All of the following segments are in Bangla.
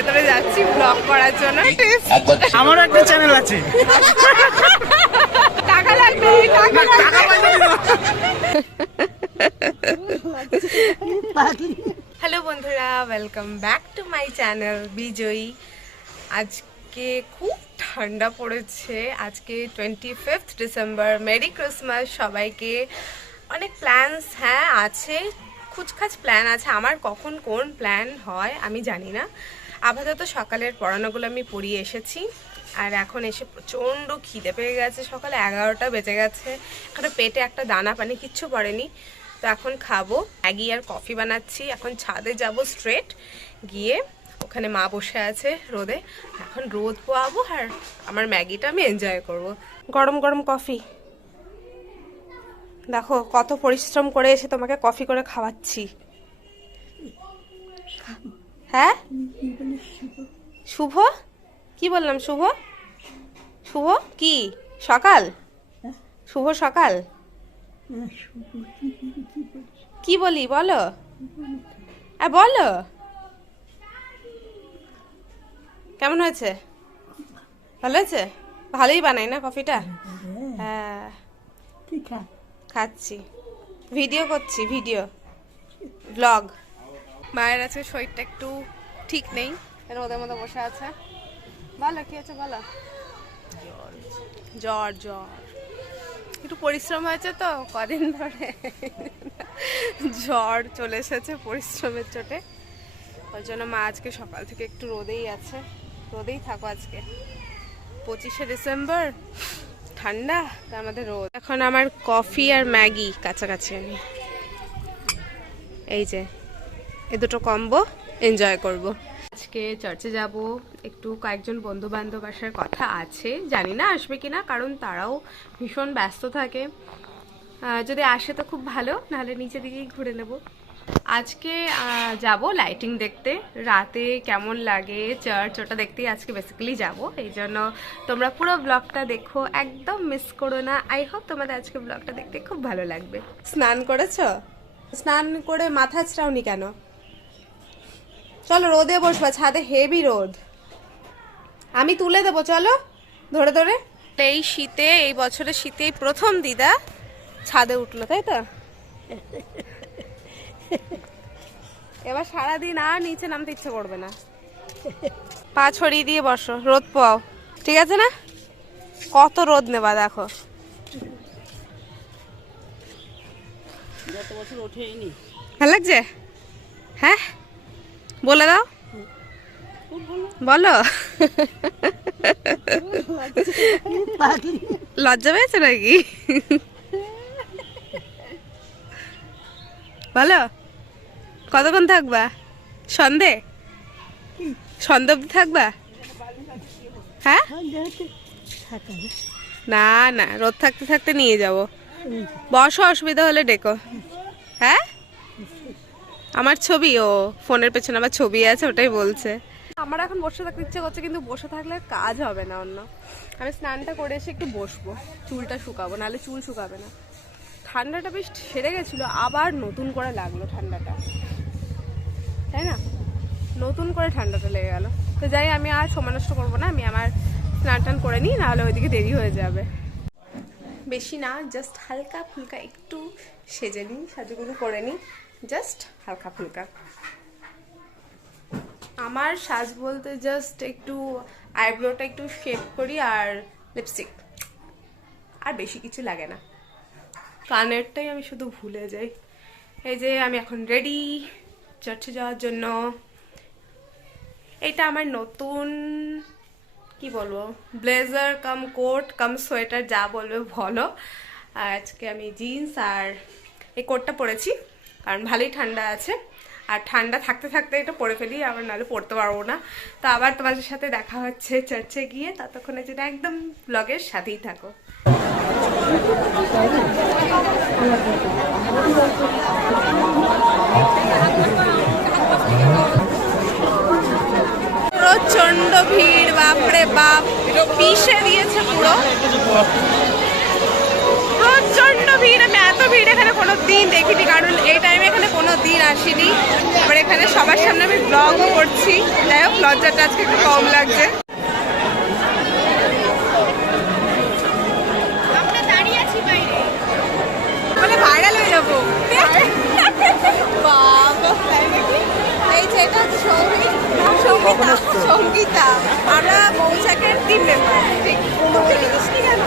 ভেতরে যাচ্ছি ব্লগ করার জন্য। আমারও একটা চ্যানেল আছে। টাকা লাগবে, টাকা হ্যালো বন্ধুরা, welcome back to my channel বিজয়ী। আজকে খুব ঠান্ডা পড়েছে। আজকে 25 ডিসেম্বর। মেরি ক্রিসমাস সবাইকে। অনেক প্ল্যানস হ্যাঁ আছে, খুচখাচ প্ল্যান আছে। আমার কখন কোন প্ল্যান হয় আমি জানি না। আপাতত সকালের পড়ানোগুলো আমি পড়িয়ে এসেছি, আর এখন এসে প্রচণ্ড খিদে পেয়ে গেছে। সকালে 11টা বেজে গেছে, এখানে পেটে একটা দানা পানি কিচ্ছু পড়েনি। তো এখন খাবো ম্যাগি আর কফি বানাচ্ছি। এখন ছাদে যাব স্ট্রেট গিয়ে, ওখানে মা বসে আছে রোদে, এখন রোদ পোয়াবো আর আমার ম্যাগিটা আমি এনজয় করব। গরম গরম কফি, দেখো কত পরিশ্রম করে এসে তোমাকে কফি করে খাওয়াচ্ছি। হ্যাঁ শুভ, কি বললাম? শুভ শুভ কি সকাল? শুভ সকাল কি বলি বলো, বলো কেমন হয়েছে? ভালো হয়েছে? ভালোই বানাই না কফিটা? হ্যাঁ খাচ্ছি, ভিডিও করছি, ভিডিও ব্লগ। মায়ের আছে শরীরটা একটু ঠিক নেই, ওদের মধ্যে বসে আছে। বলো কি আছে বলো। জ্বর জ্বর, একটু পরিশ্রম হয়েছে তো কদিন ধরে, জ্বর চলে এসেছে পরিশ্রমের চোটে। ওই জন্য মা আজকে সকাল থেকে একটু রোদেই আছে। রোদেই থাকো আজকে, 25শে ডিসেম্বর, ঠান্ডা, তার মধ্যে রোদ। এখন আমার কফি আর ম্যাগি কাছাকাছি, আমি এই যে এই দুটো কম্বো এনজয় করব। আজকে চার্চে যাব, একটু কয়েকজন বন্ধু বান্ধব আসার কথা আছে, জানি না আসবে কিনা, কারণ তারাও ভীষণ ব্যস্ত থাকে। যদি আসে তো খুব ভালো, নাহলে নিচে দিকেই ঘুরে নেব। আজকে যাব লাইটিং দেখতে, রাতে কেমন লাগে চার্চ, ওটা দেখতেই আজকে বেসিক্যালি যাব। এই জন্য তোমরা পুরো ব্লগটা দেখো, একদম মিস করো না। আই হোপ তোমাদের আজকে ব্লগটা দেখতে খুব ভালো লাগবে। স্নান করেছো? স্নান করে মাথা ছিড়াওনি কেন? চলো রোদে বসবা, ছাদে হেভি রোদ, আমি তুলে দেবো, চলো ধরে ধরে। এই শীতে, এই বছরের শীতেই প্রথম দিদা ছাদে উঠলো, তাই তো? এবার সারাদিন আর নিচে নামতে ইচ্ছে করবে না। পা ছড়িয়ে দিয়ে বসো, রোদ পাও, ঠিক আছে না? কত রোদ নেবা দেখো। ভালো লাগছে? হ্যাঁ বলে দাও, বলো। লজ্জা পেয়েছে নাকি? বলো কতক্ষণ থাকবা? সন্ধে সন্ধে অব্দি থাকবা? হ্যাঁ না না, রোদ থাকতে থাকতে নিয়ে যাব। বসো, অসুবিধা হলে ডেকো। হ্যাঁ আমার ছবি, ও ফোনের পেছনে আমার ছবি আছে, ওটাই বলছে। আমার এখন বসে থাকতে ইচ্ছে করছে, কিন্তু বসে থাকলে কাজ হবে না অন্য। আমি স্নানটা করে এসে একটু বসবো, চুলটা শুকাবো, নাহলে চুল শুকাবে না। ঠান্ডাটা বেশ সেরে গেছিলো, আবার নতুন করে লাগলো ঠান্ডাটা, তাই না? নতুন করে ঠান্ডাটা লেগে গেল। তো যাই, আমি আর সময় নষ্ট করবো না, আমি আমার স্নান টান করে নিই, নাহলে ওইদিকে দেরি হয়ে যাবে। বেশি না, জাস্ট হালকা ফুলকা একটু সেজে নিই, সাজুগুজু করে নিই, জাস্ট হালকা ফুলকা। আমার সাজ বলতে জাস্ট একটু আইব্রোটা একটু শেপ করি আর লিপস্টিক, আর বেশি কিছু লাগে না। কানেরটাই আমি শুধু ভুলে যাই। এই যে আমি এখন রেডি চার্চে যাওয়ার জন্য। এটা আমার নতুন, কি বলবো, ব্লেজার কাম কোট কাম সোয়েটার, যা বলবে বলো। আর আজকে আমি জিন্স আর এই কোটটা পরেছি, কারণ ভালোই ঠান্ডা আছে, আর ঠান্ডা থাকতে থাকতে এটা পরে ফেলি, আবার নাহলে পরতে পারবো না। তো আবার তোমাদের সাথে দেখা হচ্ছে চার্চে গিয়ে, ততক্ষণে যেটা একদম ব্লগের সাথেই থাকো। প্রচন্ড ভিড়, বাপরে বাপ, পিষে দিয়েছে পুরো, প্রচন্ড ভিড়। আমি এত ভিড় এখানে কোনো দিন দেখিনি, কারণ এই টাইমে এখানে কোনো দিন আসিনি। আবার এখানে সবার সামনে আমি ব্লগও করছি, যাই হোক লজ্জাটা আজকে একটু কম লাগছে। আমরা দাঁড়িয়ে আছি বাইরে, বলে ভাইরাল হয়ে যাবো। বাবা, এই যে এটা হচ্ছে সঙ্গীতা, আমরা মৌচাকের টিম মেম্বার। ঠিক কেন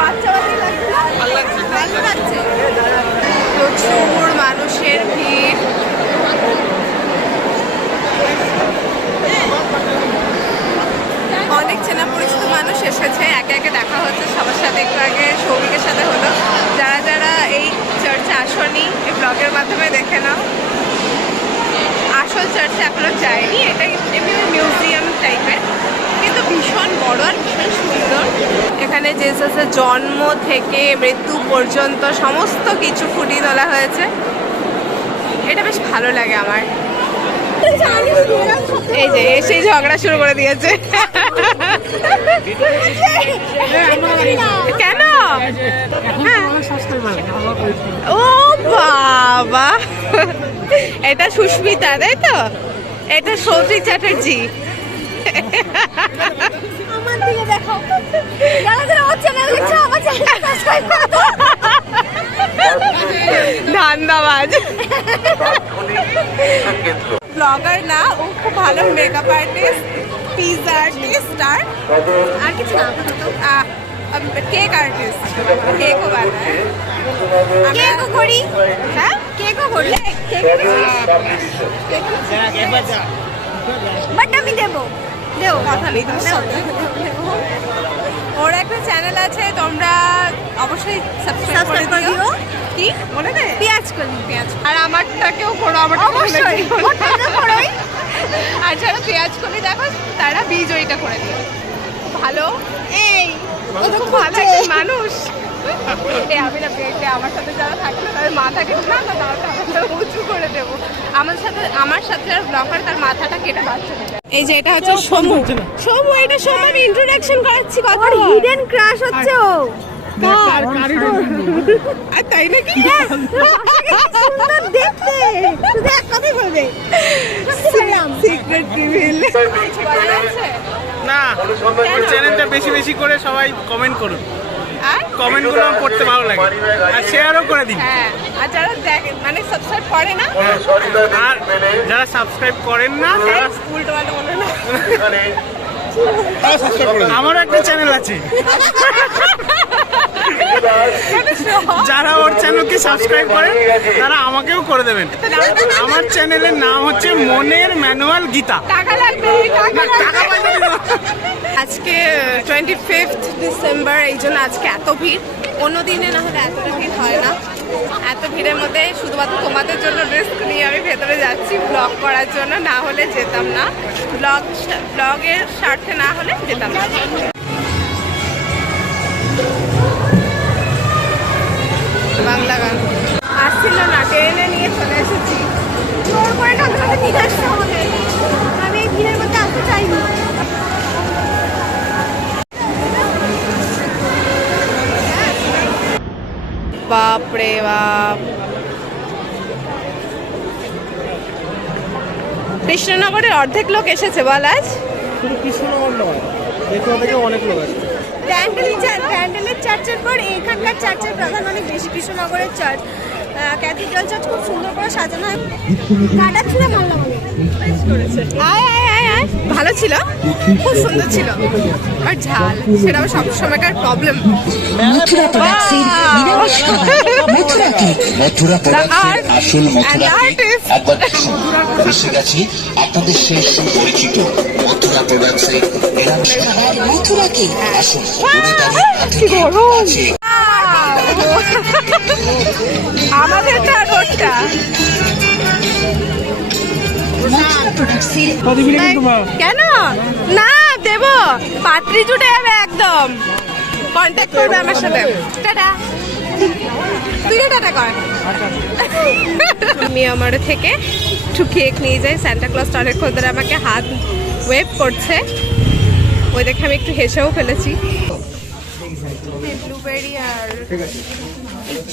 বাচ্চা ভালো লাগছে। প্রচুর মানুষের ভিড়। অনেক চেনা পরিচিত মানুষ এসেছে, একে একে দেখা হচ্ছে সবার সাথে। একটু আগে সৌভিকের সাথে হলো। যারা যারা এই চার্চে আসনি, এই ব্লগের মাধ্যমে দেখে নাও। আসল চার্চে এখনো যায়নি, এটা এমনি মিউজিয়াম টাইপের, কিন্তু ভীষণ বড় আর ভীষণ সুন্দর। এখানে জেসাসের জন্ম থেকে মৃত্যু পর্যন্ত সমস্ত কিছু ফুটিয়ে তোলা হয়েছে। এটা বেশ ভালো লাগে আমার। এই যে এসেই ঝগড়া শুরু করে দিয়েছে। কেন? ও বাবা, এটা সুস্মিতা তাই তো? এটা সৌভিক চ্যাটার্জি। আমার দিকে দেখো, যারা যারা ওর চ্যানেল দেখছো আমার চ্যানেল সাবস্ক্রাইব করো। ধান্দাবাজ ব্লগার না, ও খুব ভালো মেকআপ আর্টিস্ট, পিজা আর্টিস্ট, আর কিছু না, কেক আর্টিস্ট। কেকও বানায়, কেকও করি। হ্যাঁ কেকও করি, বাট আমি দেবো দেবো কথা নেই তোমার সাথে। ওর একটা চ্যানেল আছে, তোমরা অবশ্যই সাবস্ক্রাইব করে দিও। কি মনে নেই? পেঁয়াজ কলি। পেঁয়াজ। আর আমারটাকেও করো, আমার অবশ্যই ওটাও করোই। আর যারা পেঁয়াজ কলি দেখো তারা বিজয়ীটা করে দিও। ভালো, এই ও তো খুব ভালো একটা মানুষ। এই আমি না পেটে আমার সাথে যারা থাকে না তাদের মাথাকে না না দাঁড়াতে উঁচু করে দেবো। আমার সাথে আর ব্লগার তার মাথাটা কেটে বাচ্চা। এই যে এটা হচ্ছে সমু। সমু, এটা সমু, আমি ইন্ট্রোডাকশন করাচ্ছি কথা। হিডেন ক্রাশ হচ্ছে ও। আর তাই নাকি? সুন্দর দেখতে, শুধু এক কথাই বলবে সিক্রেট রিভিল। না, চ্যানেলটা বেশি বেশি করে সবাই কমেন্ট করুন। কমেন্টগুলো আমার পড়তে ভালো লাগে, আর শেয়ারও করে দিন। হ্যাঁ, আর যারা দেখে মানে সাবস্ক্রাইব করে না, আর যারা সাবস্ক্রাইব করেন না তারা উল্টো পাল্টা বলে না। আমারও একটা চ্যানেল আছে, যারা ওর চ্যানেলকে সাবস্ক্রাইব করেন তারা আমাকেও করে দেবেন। আমার চ্যানেলের নাম হচ্ছে মনের ম্যানুয়াল গীতা। টাকা লাগবে, টাকা পয়সা দিন না। আজকে 25 ডিসেম্বর, এই জন্য আজকে এত ভিড়। অন্য দিনে না হলে এতটা ভিড় হয় না। এত ভিড়ের মধ্যে শুধুমাত্র তোমাদের জন্য রিস্ক নিয়ে আমি ভেতরে যাচ্ছি ব্লগ করার জন্য, না হলে যেতাম না। ব্লগের স্বার্থে না হলে যেতাম না। বাংলা গান আসছিল না, ট্রেনে নিয়ে চলে এসেছি। জোর করে না আমাকে নিয়ে আসতে হবে, আমি এই ভিড়ের মধ্যে আসতে চাইনি। বাপরে বাপ, কৃষ্ণনগরের অর্ধেক লোক এসেছে বল আজ। শুধু কৃষ্ণনগর নয়, দেখুয়া থেকে অনেক লোক আসছে। ব্যান্ডেলের চার্চের পর এখানকার চার্চের প্রধান অনেক বেশি। কৃষ্ণনগরের চার্চ, ক্যাথিড্রাল চার্চ খুব সুন্দর করে সাজানো হয়। কাটা ছুঁড়ে মারলাম আমি। আয় আয় আয় আয়, ভালো ছিল, খুব সুন্দর ছিল, আর ঝাল সেটা আমার সবসময়কার প্রবলেম। মথুরা প্রোডাক্টসের নিরবচ্ছিন্ন মথুরা কেক। মথুরা প্রোডাক্টসের আসল মথুরা কেক একবার দেখুন। এসে গেছে আপনাদের সেই সুপরিচিত মথুরা প্রোডাক্টসের মথুরা কেক। আসুন আমাদেরটা আর ওরটা কেন না দেব, পাত্রি জুটে যাবে একদম। কন্ট্যাক্ট করবে আমার সাথে। টাটা, তুই টাটা কর। আমি আমার থেকে একটু কেক নিয়ে যাই। সান্টা ক্লজ অনেকক্ষণ ধরে আমাকে হাত ওয়েভ করছে, ওই দেখে আমি একটু হেসেও ফেলেছি। ব্লুবেরি আর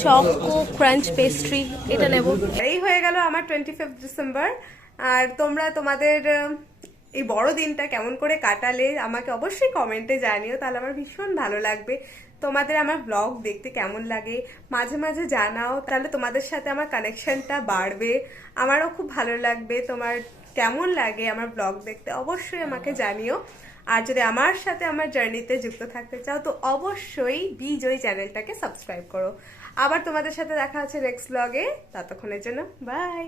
চকো ক্রাঞ্চ পেস্ট্রি এটা নেব। এই হয়ে গেল আমার 25 ডিসেম্বর। আর তোমরা তোমাদের এই বড় দিনটা কেমন করে কাটালে আমাকে অবশ্যই কমেন্টে জানিও, তাহলে আমার ভীষণ ভালো লাগবে। তোমাদের আমার ব্লগ দেখতে কেমন লাগে মাঝে মাঝে জানাও, তাহলে তোমাদের সাথে আমার কানেকশনটা বাড়বে, আমারও খুব ভালো লাগবে। তোমার কেমন লাগে আমার ব্লগ দেখতে অবশ্যই আমাকে জানিও। আর যদি আমার সাথে আমার জার্নিতে যুক্ত থাকতে চাও তো অবশ্যই বিজয় চ্যানেলটাকে সাবস্ক্রাইব করো। আবার তোমাদের সাথে দেখা হচ্ছে নেক্সট ব্লগে, ততক্ষণের জন্য বাই।